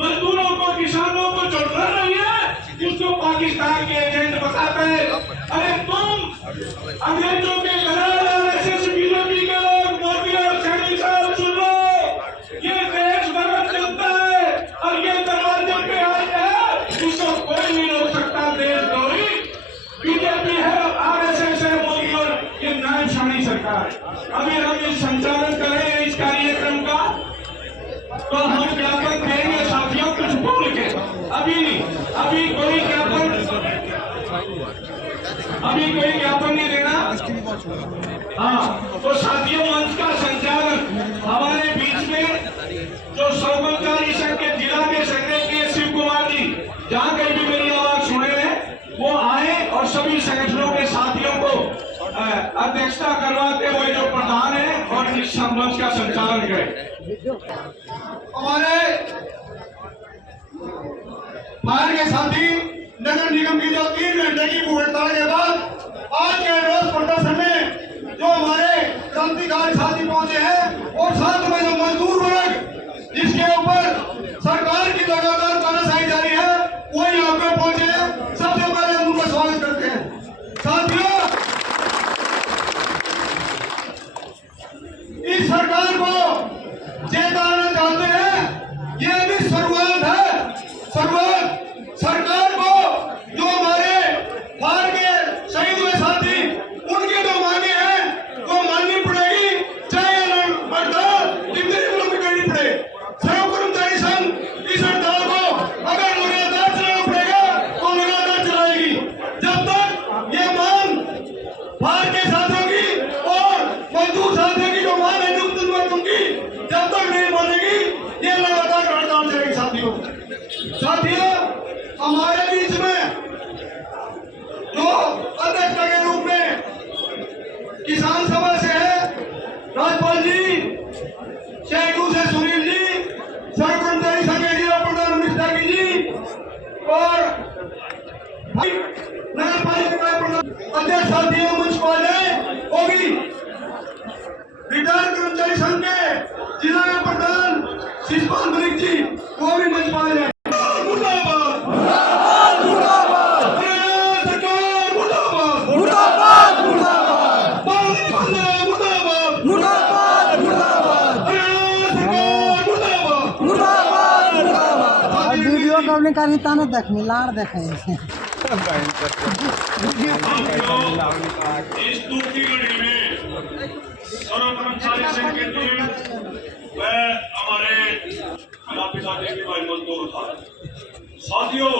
मजदूरों को, किसानों को जो लड़ रही है उसको पाकिस्तान के एजेंट बताते हैं। अरे तुम अंग्रेजों के आरएसएस बीजेपी के लोग, मोदी और सैनी साहब सुन लो, ये देश भगत चलता है और ये दरवाजे पे आए हैं, उसको कोई नहीं रोक सकता। देशद्रोही बीजेपी है, आरएसएस है, मोदी और ये नायबशाही सरकार। अभी हम इस संचालन करें इस कार्यक्रम का तो हम ज्ञापन देंगे साथियों, कुछ बोल के अभी नहीं, अभी कोई ज्ञापन नहीं देना। हाँ, तो साथियों मंच का संचालन हमारे बीच में जो सौगंधकारी संघ के जिला के सेक्रेटरी शिव कुमार जी, जहाँ कहीं भी मेरी आवाज सुने हैं वो आए और सभी संगठनों के साथियों को अध्यक्षता करवाते हुए जो प्रधान है और इस मंच का संचालन करें। हमारे फायर के साथी नगर निगम की जो 3 घंटे की भूख हड़ताल के बाद आज के रोज प्रदर्शन में जो हमारे क्रांतिकारी साथी पहुंचे हैं और साथ में जो मजदूर वर्ग जिसके ऊपर सरकार की लगातार तानाशाही जारी है वो यहाँ पे पहुंचे हैं। सबसे पहले हम उनका स्वागत करते हैं। साथियों, इस सरकार को चेताना चाहते हैं, ये भी शुरुआत है। शुरुआत सरकार को जो हमारे फायर के शहीद हुए साथी उनकी जो मांगे हैं वो माननी पड़ेगी, चाहे हड़ताल कितनी भी करनी पड़े। संयुक्त कर्मचारी संघ इस हड़ताल को अगर लगातार चलाना पड़ेगा तो लगातार चलाएगी जब तक ये मांग फायर के साथियों की और मजदूर साथियों की जो मांग है उनकी जब तक नहीं मानेगी ये लगातार हड़ताल चलेगी। साथियों, हमारे बीच में जो अध्यक्ष के रूप में किसान सभा से है राजपाल जी, शेखू से सुनील जी, संयुक्त कर्मचारी संघ के जिला प्रधान मिश्रा जी और नगर पालिका अध्यक्ष साथियों मंच पर आ जाए। वो भी रिटायर्ड कर्मचारी संघ के जिला प्रधान शिषपाल मलिक जी, वो भी मंच पर आ जाए। वीडियो का ताना देखनी लाड़ देखे इस दुख की घड़ी में सर्व कर्मचारी संघ के टीम व हमारे पिता साथी की भाई मजदूर था। साथियों,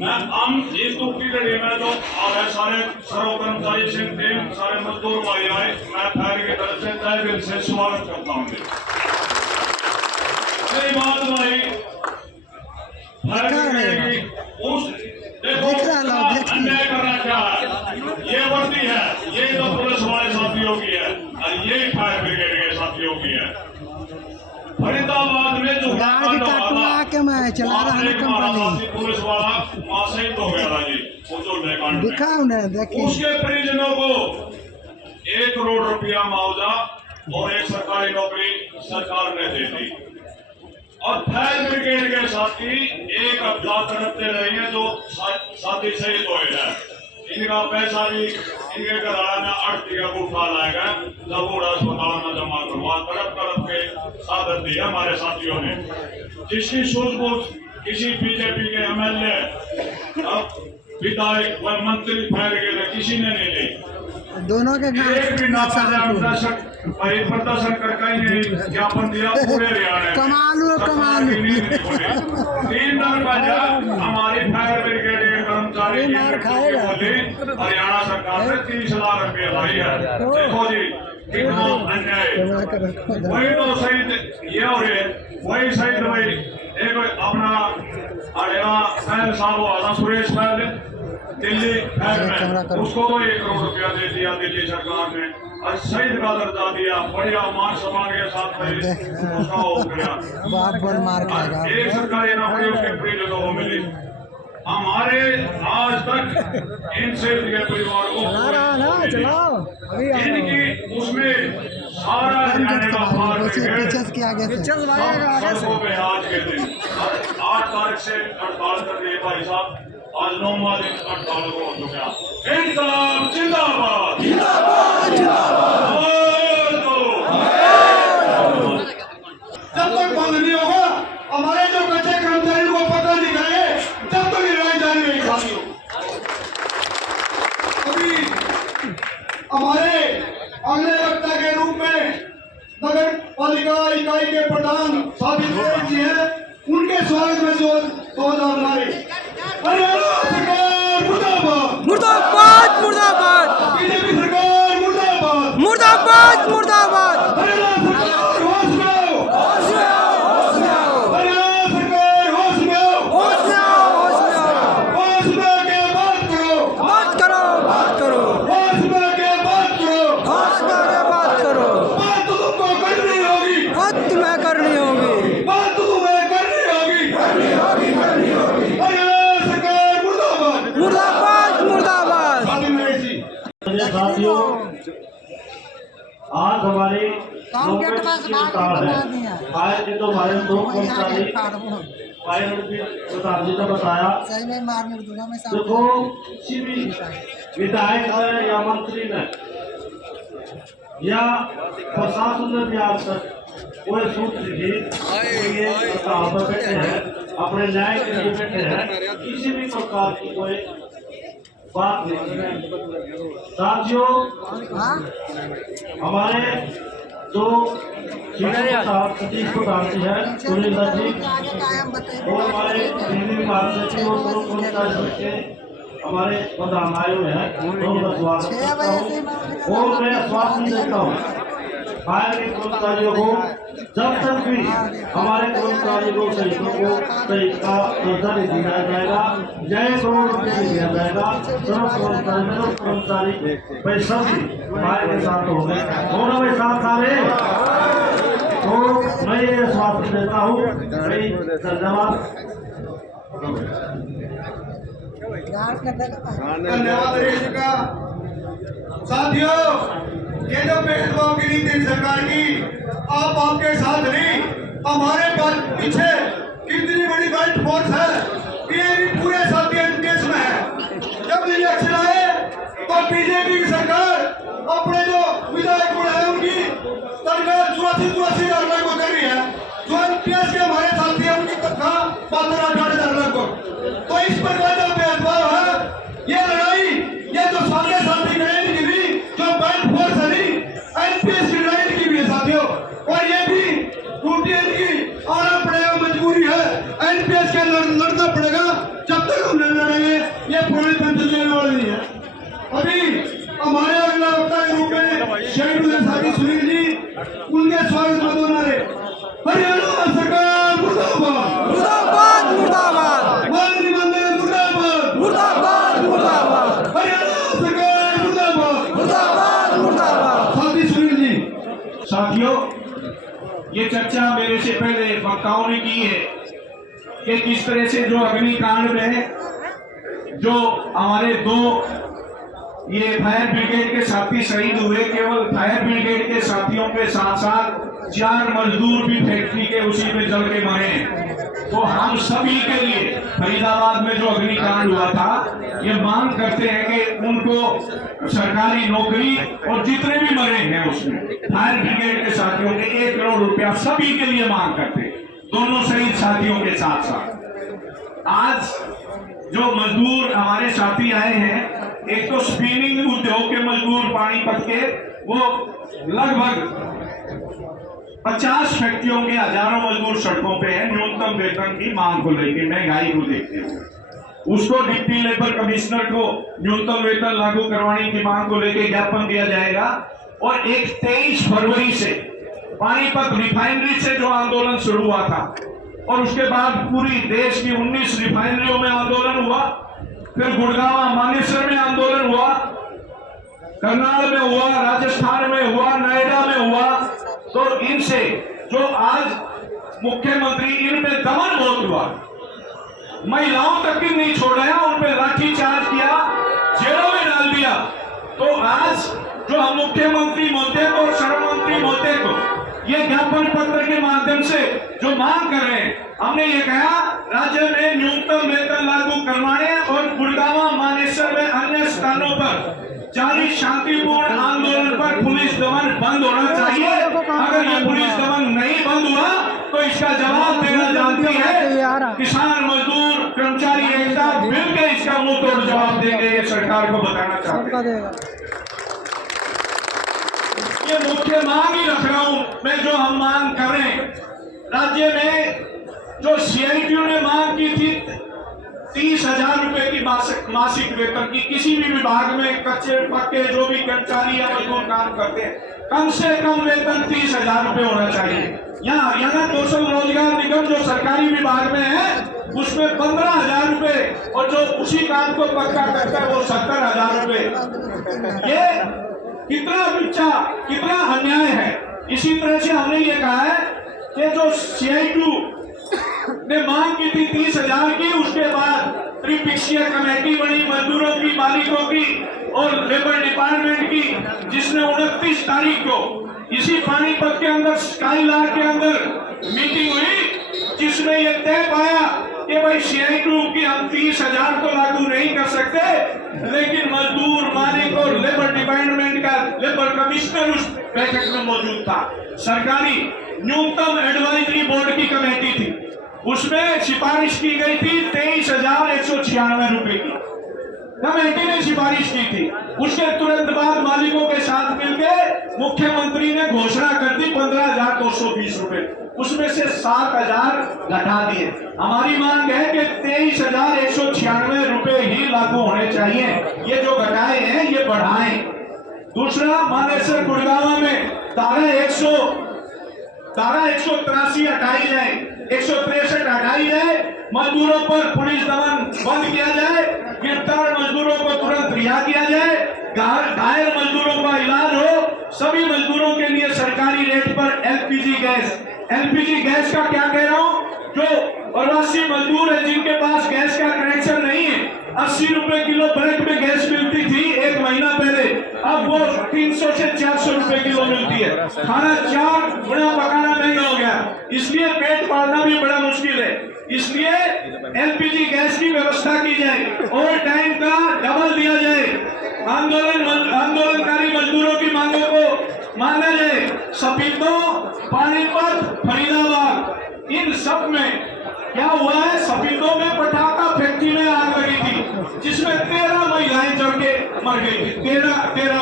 मैं हम इस दुख की घड़ी में जो आज सारे सर्व कर्मचारी संघ टीम सारे मजदूर भाई आए, मैं फायर की तरफ से तहे दिल से स्वागत करता हूँ। सही बात भाई, उस देखो अन्याय कर रहा क्या है, ये वर्दी है, ये तो पुलिस वाले साथियों की है और ये फायर ब्रिगेड के साथियों की है। फरीदाबाद में जो पुलिस वाला वहां शहीद हो गया था जी, वो जो उसके परिजनों को 1 करोड़ रुपया मुआवजा और एक सरकारी नौकरी सरकार ने दे दी। और फायर ब्रिगेड के साथी एक हफ्ता तड़पते रहे हैं जो साथी शहीद हुए हैं। इनका पैसा भी इनके घराना में 8 का गुफा लाएगा जब वो अस्पताल में जमा करवा तड़प के साधन दी हमारे साथियों ने, जिसकी सूझबूझ किसी बीजेपी के एमएलए, विधायक व मंत्री फायर ब्रिगेड किसी ने नहीं ली। दोनों के प्रदर्शन करके ही ज्ञापन दिया पूरे हरियाणा कमाल 3 दिन पहले हमारी फायर ब्रिगेड के कर्मचारी बोले हरियाणा सरकार ने 30 लाख रुपये लाई है। देखो जी कितना अन्याय। वही तो शहीद ये हो रहे, वही शहीद भाई एक अपना हरियाणा फैल साहब हुआ सुरेश फैल दिल्ली फैल में, उसको तो 1 करोड़ रुपया दे दिया दिल्ली सरकार ने और शहीद का दर्जा दिया, बढ़िया मान सम्मान के साथ उसका हो गया। एक सरकारी नौकरी उसके परिजनों को मिली। हमारे आज तक इन शहीद के परिवार को इनकी उसमें सारा आज के दिन तारीख से हड़ताल कर रही है भाई साहब। आज 9वां दिन हड़ताल को हो चुका। इनकलाब जिंदाबाद जिंदाबाद जिंदाबाद। जब तक बंद नहीं होगा, हमारे जो कच्चे कर्मचारी को पता नहीं करेंगे, तब तक ये लड़ाई जारी रहेगी साथियों। अभी हमारे अगले वक्ता के रूप में नगर पालिका इकाई के प्रधान साथी जी हैं, उनके स्वागत में जो 2000 नारे। हरियाणा सरकार मुर्दाबाद मुर्दाबाद मुर्दाबाद बीजेपी सरकार मुर्दाबाद मुर्दाबाद मुर्दाबाद। हरियाणा सरकार होश में आओ, होश में आओ, होश में आओ, हरियाणा सरकार होश में आओ, होश में आओ, होश में आओ। होश में आके बात करो, बात करो, बात करो, होश में आके बात करो। होश में आके बात करो। बात तो तुमको करनी होगी, बात तुम्हें करनी होगी, बात तो तुम्हें करनी होगी, करनी होगी, करनी होगी। हरियाणा सरकार मुर्दाबाद मुर्दाबाद मुर्दाबाद। साथियों, आज हमारे काम के पास भाग बना दिया। आए थे तो हमारे दो कर्मचारी आए, उनकी प्रधान जी ने बताया। सही में मारने दूंगा मैं। देखो, किसी भी विधायक है या मंत्री ने या प्रशासन ने भी आज तक कोई सूत्र जी ये बैठे हैं, अपने न्याय के लिए बैठे हैं, किसी भी प्रकार की कोई बात नहीं है। साथियों, हमारे जो सतीश प्रधान जी है, सुनील जी और हमारे दिल्ली विभाग सचिव हमारे प्रधान आए हुए हैं, उनका स्वागत करता हूँ। और मैं आश्वासन देता हूँ फायर के कर्मचारियों को, जब तक भी हमारे कर्मचारियों को शहीदों को शहीद का दर्जा नहीं दिया जाएगा, 1 करोड़ रुपये नहीं दिया जाएगा, सर्व कर्मचारी पैसा भी फायर के साथ होंगे, दोनों के साथ सारे। तो मैं ये आश्वासन देता हूँ। धन्यवाद। धन्यवाद रेश का। साथियों, ये जो भेदभाव की नीति सरकार की, आप आपके साथ नहीं, हमारे पीछे कितनी बड़ी बेल्ट फोर्स है, ये भी पूरे साथी एनकेस में है। जब इलेक्शन आए तो बीजेपी की सरकार अपने जो विधायक है उनकी सरकार 84,000 लगभग कर रही है। जो एनपीएस के हमारे साथी है उनकी तनख्वाह 15,000 लगभग। तो इस प्रकार का भेदभाव है, ये लड़ाई, ये जो सारे साथी लड़ाई की भी, जो बेल्ट फोर्स है नहीं, एनपीएस की लड़ाई की भी है साथियों। और ये भी यूटीएन की आना पड़ेगा, मजबूरी है, एनपीएस के लड़ना पड़ेगा। जब तक हम नहीं लड़ेंगे, ये पूरी पेंशन देने वाली नहीं है। अभी हमारे अगला वक्ता के रूप में शहीद हुए साथी सुनील जी, उनके स्वागत में 2 नारे। हरियाणा सरकार मुर्दाबाद मुर्दाबाद मुर्दाबाद मुर्दाबाद मुर्दाबाद मुर्दाबाद। हरियाणा सरकार मुर्दाबाद मुर्दाबाद मुर्दाबाद। साथी सुनील जी। साथियों, ये चर्चा मेरे से पहले वक्ताओं ने की है कि किस तरह से जो अग्निकांड में जो हमारे 2 ये फायर ब्रिगेड के साथी शहीद हुए, केवल फायर ब्रिगेड के साथियों के साथ साथ 4 मजदूर भी फैक्ट्री के उसी में जल के मरे हैं। तो हम सभी के लिए फरीदाबाद में जो अग्निकांड हुआ था, ये मांग करते हैं कि उनको सरकारी नौकरी और जितने भी मरे हैं उसमें फायर ब्रिगेड के साथियों के 1 करोड़ रुपया सभी के लिए मांग करते हैं, दोनों शहीद साथियों के साथ साथ। आज जो मजदूर हमारे साथी आए हैं, एक तो स्पिनिंग उद्योग के मजदूर पानीपत के, वो लगभग 50 फैक्ट्रियों के हजारों मजदूर सड़कों पे हैं, न्यूनतम वेतन की मांग को लेकर, महंगाई को देखते हुए। उसको डिप्टी लेबर कमिश्नर को न्यूनतम वेतन लागू करवाने की मांग को लेकर ज्ञापन दिया जाएगा। और 23 फरवरी से पानीपत रिफाइनरी से जो आंदोलन शुरू हुआ था, और उसके बाद पूरी देश की 19 रिफाइनरियों में आंदोलन हुआ, फिर गुड़गांव मानेसर में आंदोलन हुआ, करनाल में हुआ, राजस्थान में हुआ, नोएडा में हुआ। तो इनसे जो आज मुख्यमंत्री, इन पे दमन बहुत हुआ, महिलाओं तक भी नहीं छोड़ा, उन पे लाठीचार्ज किया, जेलों में डाल दिया। तो आज जो हम मुख्यमंत्री महोदय को और श्रम मंत्री महोदय को ये ज्ञापन पत्र के माध्यम से जो मांग कर रहे हैं, हमने ये कहा राज्य में न्यूनतम वेतन लागू करवाने और गुड़गांव, मानेसर में अन्य स्थानों पर जारी शांतिपूर्ण आंदोलन पर पुलिस दमन बंद होना चाहिए। अगर ये पुलिस दमन नहीं बंद हुआ तो इसका जवाब देना जानती है किसान, मजदूर, कर्मचारी एकता मिलकर इसका मुंह तोड़ जवाब देंगे। ये सरकार को बताना चाहते हैं। ये मुख्य मांग ही रख रहा हूं मैं, जो हम मांग कर रहे हैं। राज्य में जो CITU ने मांग की थी 30,000 रुपए की मासिक वेतन की, किसी भी विभाग में कच्चे पक्के जो भी कर्मचारी या मजदूर काम करते हैं, कम से कम वेतन 30,000 रुपए होना चाहिए। यहाँ हरियाणा कौशल रोजगार निगम जो सरकारी विभाग में है उसमें 15,000 रुपए, और जो उसी काम को पक्का करता है वो 70,000 रुपए। ये कितना बिच्चा, कितना अन्याय है। इसी तरह से हमने ये कहा है कि जो CITU ने मांग की थी 30,000 की, उसके बाद त्रिपक्षीय कमेटी बनी मजदूरों की, मालिकों की और लेबर डिपार्टमेंट की, जिसने 29 तारीख को इसी पानीपत के अंदर स्काईलार्क के अंदर मीटिंग हुई, जिसमें यह तय पाया कि भाई CITU की हम 30,000 तो लागू नहीं कर सकते, लेकिन मजदूर, मालिक और लेबर डिपार्टमेंट का लेबर कमिश्नर उस बैठक में मौजूद था। सरकारी न्यूनतम एडवाइजरी बोर्ड की कमेटी थी, उसमें सिफारिश की गई थी 23,196 रुपए की, कमेटी ने सिफारिश की थी। उसके तुरंत बाद मालिकों के साथ मिलकर मुख्यमंत्री ने घोषणा कर दी 15,220 रुपए, उसमें से 7,000 घटा दिए। हमारी मांग है कि 23,196 रुपए ही लागू होने चाहिए। ये जो घटाए हैं ये बढ़ाएं। दूसरा, मानेसर गुड़गांव में धारा 183 हटाई जाए, 163 हटाई जाए, मजदूरों पर पुलिस दमन बंद किया जाए, गिरफ्तार मजदूरों को तुरंत रिहा किया जाए, घायल मजदूरों का इलाज हो, सभी मजदूरों के लिए सरकारी रेट पर LPG गैस का क्या कह रहा हूं, जो प्रवासी मजदूर है जिनके पास गैस का कनेक्शन नहीं है, 80 रुपए किलो ब्रेक में गैस मिलती थी 1 महीना पहले, अब वो 300 से 400 रुपए किलो मिलती है। खाना 4 गुना पकाना महंगा हो गया, इसलिए पेट पालना भी बड़ा मुश्किल है। इसलिए LPG गैस की व्यवस्था की जाए, ओवर टाइम का डबल दिया जाए, आंदोलनकारी मजदूरों की मांगों को माना जाए। सपीतों, पानीपत, फरीदाबाद, इन सब में क्या हुआ है, सपीतों में पटाखा फैक्ट्री में आग लगी थी, जिसमें 13 महिलाएं जल के मर गई थी, 13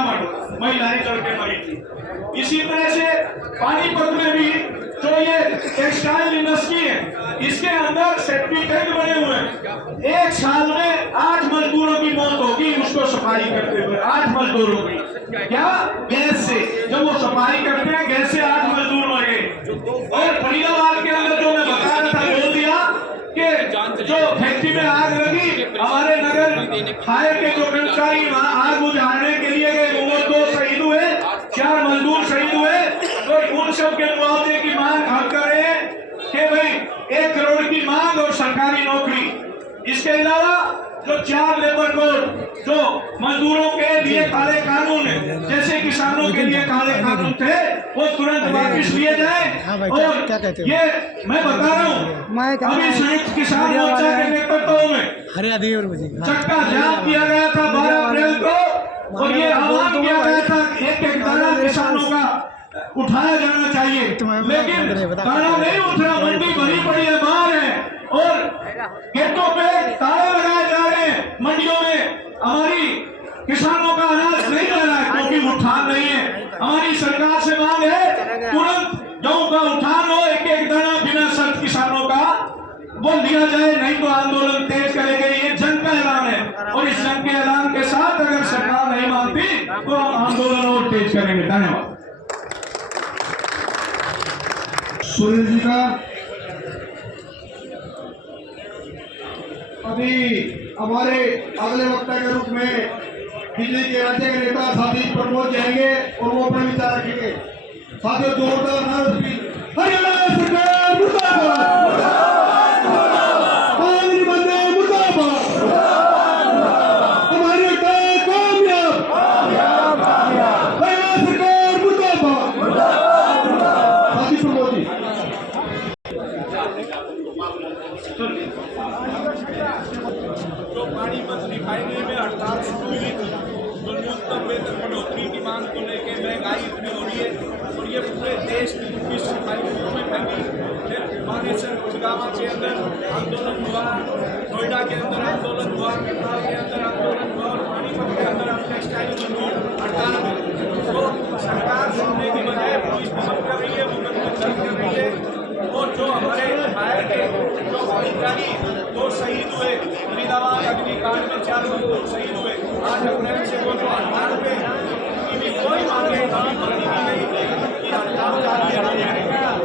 महिलाएं जल के मरी थी। इसी तरह से पानीपत में भी जो ये टेक्सटाइल इंडस्ट्री है, इसके अंदर सेफ्टी टैंक बने हुए हैं। 1 साल में 8 मजदूरों की मौत होगी उसको सफाई करते हुए, 8 मजदूरों की। क्या? गैस से, जब वो सफाई करते हैं गैस से 8 मजदूर मर गए। और फरीदाबाद के अंदर जो मैं बता रहा था, बोल दिया कि जो फैक्ट्री में आग लगी, हमारे नगर फायर के जो कर्मचारी वहां आग बुझाने के लिए गए, वो 2 शहीद हुए, 4 मजदूर शहीद हुए। तो उन सब के मुआवजे की मांग हम कर रहे हैं कि भाई 1 करोड़ की मांग और सरकारी नौकरी। इसके अलावा जो 4 लेबर कोड जो मजदूरों के लिए काले कानून है, जैसे किसानों के लिए काले कानून थे, वो तुरंत वापिस लिए जाए। और ये मैं बता रहा हूँ, अभी संयुक्त किसान मोर्चा के नेतृत्व में चक्का जाम किया गया था 12 अप्रैल को, और ये आह्वान किया गया था 1-1 दाना किसानों का उठाया जाना चाहिए, लेकिन दाना नहीं उठ रहा, मंडी भरी पड़ी है, बाहर है, और गेटों पे ताले लगाए जा रहे हैं। मंडियों में हमारी किसानों का अनाज नहीं जा रहा है क्योंकि उठान नहीं है। हमारी सरकार से मांग है तुरंत गेहूं का उठान हो, 1-1 दाना बिना शर्त किसानों का वो दिया जाए, नहीं तो आंदोलन तेज करेंगे। ये जंग का ऐलान है, और इस जंग के ऐलान के साथ अगर सरकार नहीं मानती तो हम आंदोलन और तेज करेंगे। धन्यवाद। सुनील जी का अभी हमारे अगले वक्ता के रूप में दिल्ली के राज्य के नेता साथी प्रमोद जाएंगे और वो अपने विचार रखेंगे। साथियों, जोरदार नारे, हरियाणा सरकार मुर्दाबाद, कांग्रेस बंदे मुर्दाबाद, हमारी हड़ताल कामयाब, हरियाणा सरकार मुर्दाबाद। जो पानीपत रिफाइनरी में हड़ताल शुरू हुई थी, जो न्यूनतम वेतन बढ़ोतरी की मांग को लेकर महंगाई इतनी हो रही है और ये पूरे देश की 20 रिफाइनरियों में फैली। फिर मानेसर गुड़गांव के अंदर आंदोलन हुआ, नोएडा के अंदर आंदोलन हुआ, करनाल के अंदर आंदोलन हुआ और पानीपत के अंदर अब टेक्सटाइल मजदूर हड़ताल हुई। तो सरकार सुनने की बजाय पुलिस दमन कर रही है, मुकदमे दर्ज कर रही है। और जो हमारे फायर के जो अधिकारी दो शहीद हुए, फरीदाबाद अग्निकांड में 4 मजदूर शहीद हुए, आज अप्रैल से वो जो हड़ताल पे उनकी भी कोई मांगे कभी मानी नहीं कि हड़ताल जारी है।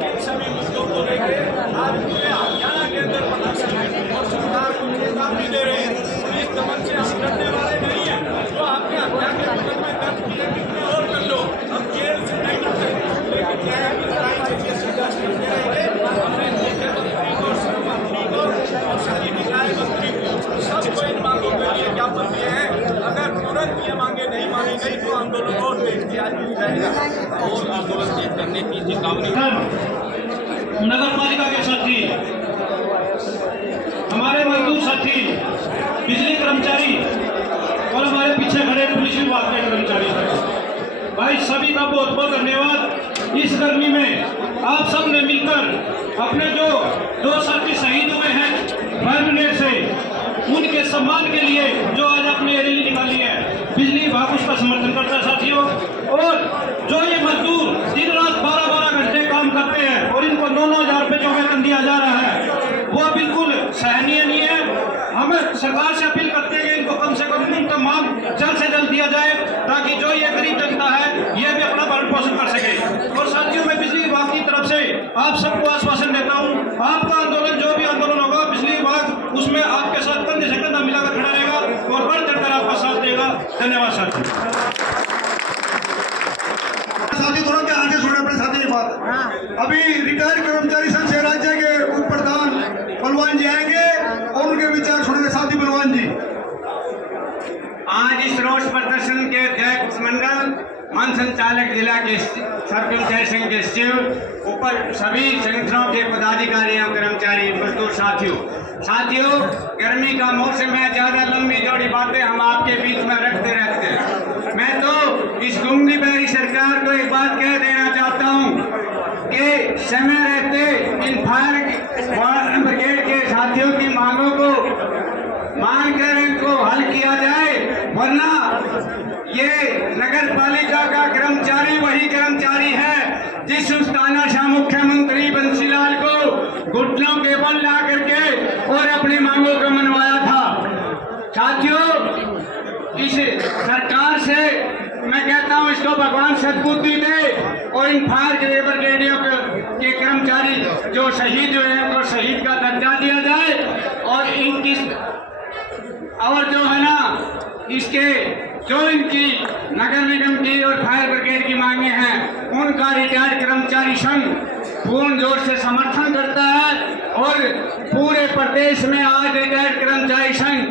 इन सभी मुद्दों को लेकर आज पूरे हरियाणा के अंदर प्रदर्शन है और सरकार को चेतावनी दे रहे हैं, पुलिस दमन से हम डरने वाले नहीं है। जो आपने हत्या के मुकदमे दर्ज किए कितने और कर लो, हम जेल से नहीं डरते, लेकिन क्या है कि लड़ाई के लिए संघर्ष करते रहेंगे। हमने मुख्यमंत्री को, श्रम मंत्री को और शहरी निकाय मंत्री को सबको इन मांगों के लिए ज्ञापन दिए हैं। अगर तुरंत ये मांगे नहीं मानी गई तो आंदोलन और तेज किया जाएगा और आंदोलन तेज करने की चेतावनी। नगर पालिका के साथी, हमारे मजदूर साथी, बिजली कर्मचारी और हमारे पीछे खड़े पुलिस विभाग के कर्मचारी भाई, सभी का बहुत बहुत धन्यवाद। इस गर्मी में आप सब ने मिलकर अपने जो 2 साथी शहीद हुए हैं फायर ब्रिगेड से, उनके सम्मान के लिए जो आज आपने रैली निकाली है, बिजली विभाग उसका समर्थन करता है साथियों। और जो ये मजदूर दिन रात 12-12 घंटे काम करते हैं और इनको 9-9 हज़ार रुपये जो वेतन दिया जा रहा है, वो बिल्कुल सहनीय नहीं है। हमें सरकार से अपील करते हैं कि इनको कम से कम न्यूनतम मांग जल्द से जल्द दिया जाए, ताकि जो ये गरीब जनता है ये भी अपना भरण पोषण कर सके। और साथियों, मैं बिजली विभाग की तरफ से आप सबको आश्वासन देता हूँ, आपका आंदोलन जो भी आंदोलन होगा, बिजली विभाग उसमें आपके साथ कंधे से कंधा मिलाकर खड़ा रहेगा और बढ़ चढ़कर आपका साथ देगा। धन्यवाद साथी। साथी थोड़ा ध्यान से सुने अपने साथी की बात। अभी रिटायर्ड कर्मचारी संघ से राज्य के उप प्रधान बलवान जी आएंगे और उनके विचार सुनेंगे। साथी बलवान जी। आज इस रोष प्रदर्शन के अध्यक्ष मंडल, मन संचालक जिला के सब कर्मचारी संघ के सचिव, ऊपर सभी संगठनों के पदाधिकारियों, कर्मचारी, मजदूर साथियों, गर्मी का मौसम है, ज्यादा लंबी जोड़ी बातें हम आपके बीच में रखते रहते हैं। मैं तो इस गुंगी बैरी सरकार को एक बात कह देना चाहता हूँ कि समय रहते इन फायर ब्रिगेड के साथियों की मांगों को मानकर इनको हल किया जाए, वरना ये नगर पालिका का कर्मचारी वही कर्मचारी है जिस उस तानाशाह मुख्यमंत्री बंसीलाल को घुटनों के बल ला करके और अपनी मांगों को मनवाया था। साथियों, इस सरकार से मैं कहता हूं, इसको भगवान सद्बुद्धि दे और इन फायर ब्रिगेडियों के कर्मचारी जो शहीद हुए हैं उनको शहीद का दर्जा दिया जाए और इनकी और जो है ना, इसके जो इनकी नगर निगम की और फायर ब्रिगेड की मांगे हैं, उनका रिटायर्ड कर्मचारी संघ पूर्ण जोर से समर्थन करता है और पूरे प्रदेश में आज रिटायर्ड कर्मचारी संघ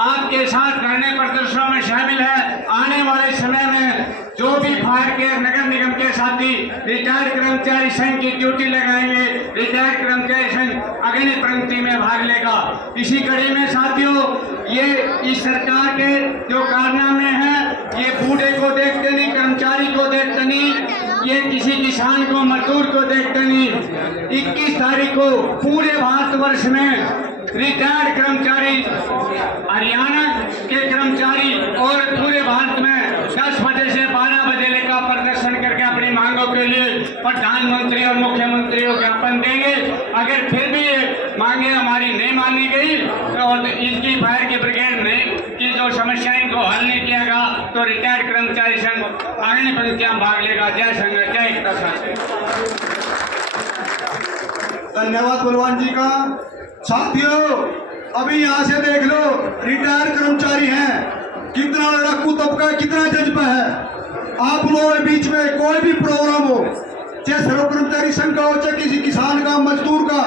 आपके साथ धरने प्रदर्शनों में शामिल है। आने वाले समय में जो भी फायर के नगर निगम के साथी रिटायर्ड कर्मचारी संघ की ड्यूटी लगाएंगे, रिटायर्ड कर्मचारी संघ अग्नि पंक्ति में भाग लेगा। इसी कड़ी में साथियों, ये इस सरकार के जो कारनामे हैं, ये बूढ़े को देखते नहीं, कर्मचारी को देखते नहीं, ये किसी किसान को, मजदूर को देखते नहीं। 21 तारीख को पूरे भारतवर्ष में रिटायर्ड कर्मचारी, हरियाणा के कर्मचारी और पूरे भारत में 10 बजे से 12 बजे लेकर प्रदर्शन करके अपनी मांगों के लिए प्रधानमंत्री और मुख्यमंत्री को ज्ञापन देंगे। अगर फिर भी ये मांगे हमारी नहीं मानी गई और इनकी फायर की ब्रिगेड में की जो समस्याएं को हल नहीं किया गया तो रिटायर्ड कर्मचारी संघ अग्नि पंक्तियां भाग लेगा। जय संघ, जय एकता साथी। धन्यवाद बलवान जी का। साथियों, अभी यहाँ से देख लो, रिटायर्ड कर्मचारी हैं, कितना लड़ाकू तबका, कितना जज्बा है। आप लोगों के बीच में कोई भी प्रोग्राम हो, चाहे सर्व कर्मचारी संघ का हो, चाहे किसी किसान का, मजदूर का,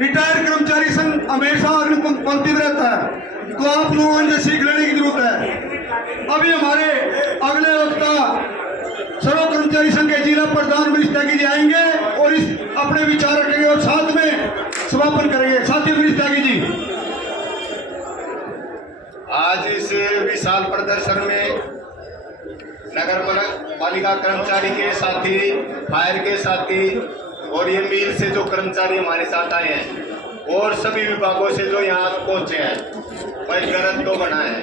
रिटायर्ड कर्मचारी संघ हमेशा पंक्ति में रहता है। तो आप लोगों ने सीख लेने की जरूरत है। अभी हमारे अगले वक्ता सर्व कर्मचारी संघ के जिला प्रधान मिनिस्टर जी आएंगे और इस अपने विचार रखेंगे और साथ में समापन करेंगे। साथी अमरीश त्यागी जी। आज इस विशाल प्रदर्शन में नगर पालिका कर्मचारी के साथी, फायर के साथी और ये मील से जो कर्मचारी हमारे साथ आए हैं और सभी विभागों से जो यहाँ पहुंचे हैं, भाई गलत तो बना है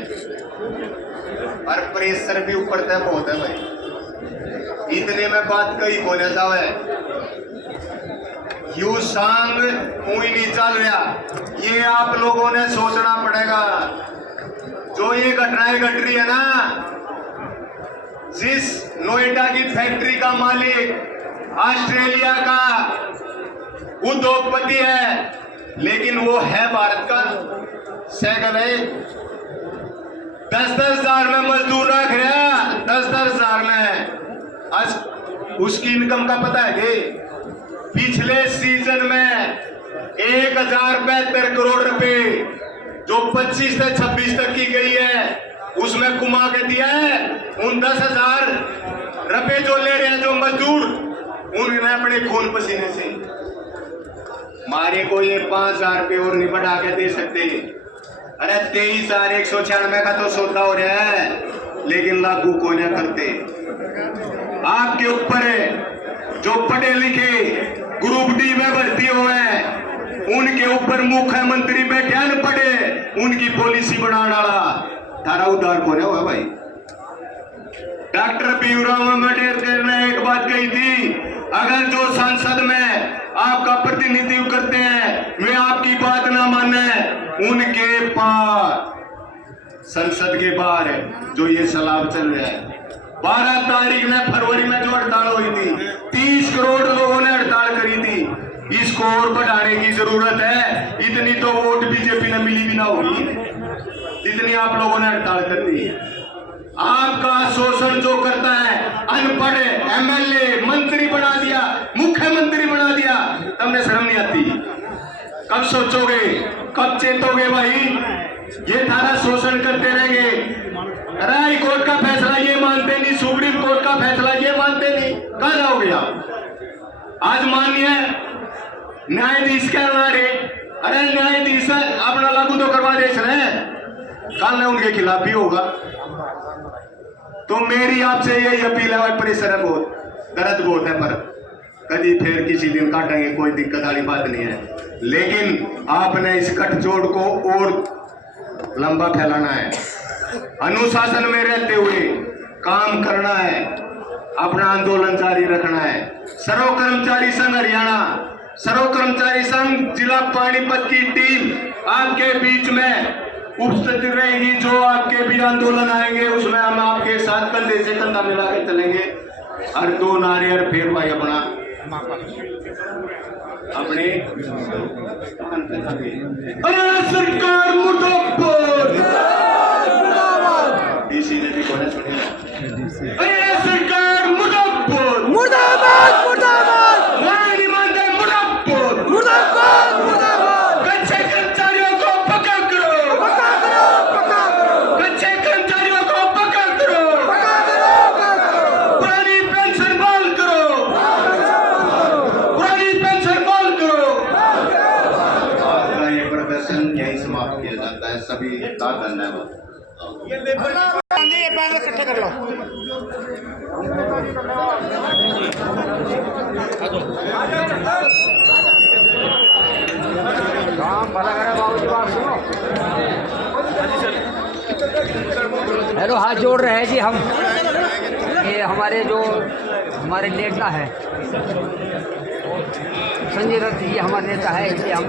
और प्रेशर भी ऊपर तक बहुत है भाई। इतने में बात कही बोले जावे यू सांग कोई नहीं चल रहा, ये आप लोगों ने सोचना पड़ेगा। जो ये घटनाएं घट रही है ना, जिस नोएडा की फैक्ट्री का मालिक ऑस्ट्रेलिया का उद्योगपति है, लेकिन वो है भारत का सैकल है। 10-10 हजार में मजदूर रख रहा, 10-10 हजार में। आज उसकी इनकम का पता है कि पिछले सीजन में 1072 करोड़ रुपए जो 25 से 26 तक की गई है, उसमें कुमा के दिया है। उन 10,000 रुपए जो ले रहे हैं जो मजदूर, उन्होंने अपने खून पसीने से, मारे को ये 5,000 रुपए और नहीं बढ़ा के दे सकते। अरे 23,196 का तो सौदा हो रहा है, लेकिन लागू कोई नहीं करते। आपके ऊपर जो पढ़े लिखे ग्रुप डी में भर्ती हुए हैं, उनके ऊपर मुख्यमंत्री बैठे न पड़े, उनकी पॉलिसी बनाने वाला तारा उद्धार को रहा हुआ भाई। डॉक्टर भीमराव अम्बेडकर ने एक बात कही थी, अगर जो संसद में आपका प्रतिनिधित्व करते हैं वे आपकी बात ना माने, उनके पास संसद के बाहर जो ये सलाह चल रहा है। 12 तारीख ने फरवरी में जो हड़ताल हुई थी, 30 करोड़ लोगों ने हड़ताल करी थी। इसको और बढ़ाने की जरूरत है। इतनी तो वोट बीजेपी ने मिली भी ना होगी जितनी आप लोगों ने हड़ताल कर दी। आपका शोषण जो करता है, अनपढ़ एमएलए मंत्री बना दिया, मुख्यमंत्री बना दिया, तुमने शर्म नहीं आती? कब सोचोगे, कब चेतोगे भाई? ये थारा शोषण करते रहेंगे। हाई कोर्ट का फैसला ये मानते नहीं, सुप्रीम कोर्ट का फैसला ये मानते नहीं, कहाँ जाओगे आप? आज मानिए न्यायाधीश क्या बना रहे? अरे न्यायाधीश अपना लागू तो करवा दे रहे, कल ने उनके खिलाफ भी होगा। तो मेरी आपसे यही अपील है भाई, प्रेशर है बहुत, दर्द बहुत है, पर कभी फिर किसी दिन काटेंगे, कोई दिक्कत वाली बात नहीं है। लेकिन आपने इस गठजोड़ को और लंबा फैलाना है, अनुशासन में रहते हुए काम करना है, अपना आंदोलन जारी रखना है। सर्व कर्मचारी संघ हरियाणा, सर्व कर्मचारी संघ जिला पानीपत की टीम आपके बीच में उपस्थित रहेगी। जो आपके भी आंदोलन आएंगे उसमें हम आपके साथ कंधे से कंधा मिला के चलेंगे। और 2 नारियल फिर भाई अपना अपने अरे सरकार मुर्दाबाद, डीसी ने भी बोला सुनिए, अरे सरकार मुर्दाबाद, मुर्दाबाद मुर्दाबाद नहीं मानते, मुर्दाबाद मुर्दाबाद मुर्दाबाद। कच्चे कर्मचारियों को पक्का करो, पक्का करो, पक्का करो, कच्चे कर्मचारियों को पक्का करो, पक्का करो, पुरानी पेंशन बहाल करो, पुरानी पेंशन बहाल करो। आपका ये प्रदर्शन यही समाप्त किया जाता है। सभी का धन्यवाद। हेलो, हाथ जोड़ रहे हैं जी हम। ये हमारे नेता है संजय दत्त, ये हमारे नेता है, इसलिए हम